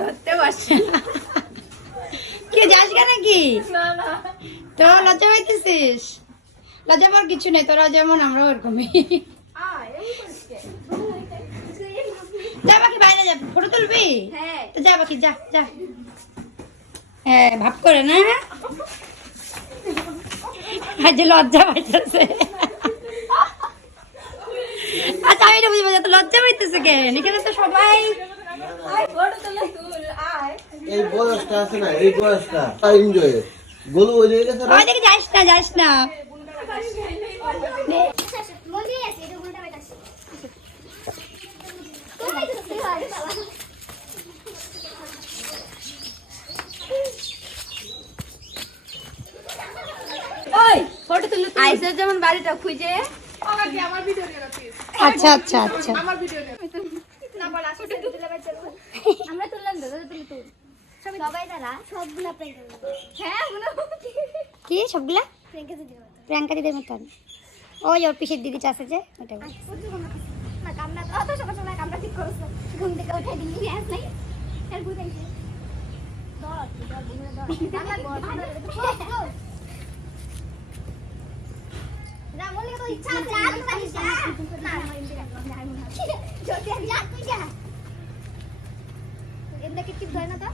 ধরতে পারছে না। কে যাস নাকি? তো লজ্জা পাইতেছিস? লজ্জা পাওয়ার কিছু নেই তোরা যেমন আমরাও ওরকমই। যা বাকি বাইরে যা ফটো তুলবি? হ্যাঁ। তো যা বাকি যা যা। হ্যাঁ ভাব করে না আজ লজ্জা পাইতেছে। আচ্ছা আমি এটা বুঝব লজ্জা পাইতেছে কেন? এখানে তো সবাই এই বয়সটা আছে না এই বয়সটা এনজয় গোলু ওই জায়গায় গেছে ওই দিকে যাস না যাস না। এটা উল্টা বেটা আছে তোমরাই তো সত্যি হয় যেমন বাড়িটা খুঁজে আচ্ছা আচ্ছা আচ্ছা আমরা তুললাম দাদা তুলে তুল সবাই তারা সবগুলা প্র্যাঙ্ক হ্যাঁ মনে কি সবগুলা প্র্যাঙ্কে পারতো প্রিয়াঙ্কা দিদির মতন ওই ওর পিসের দিদি আছে যে ওটা না কামনা তো সকাল সকাল কামনা ঠিক করছ ঘুম থেকে উঠে দিলি গ্যাস নাই আর বুঝাইছে দর দর ঘুমে দর না মনে তো ইচ্ছা আছে আর পারিস না না তুই যা এমনি কি ঠিক না তো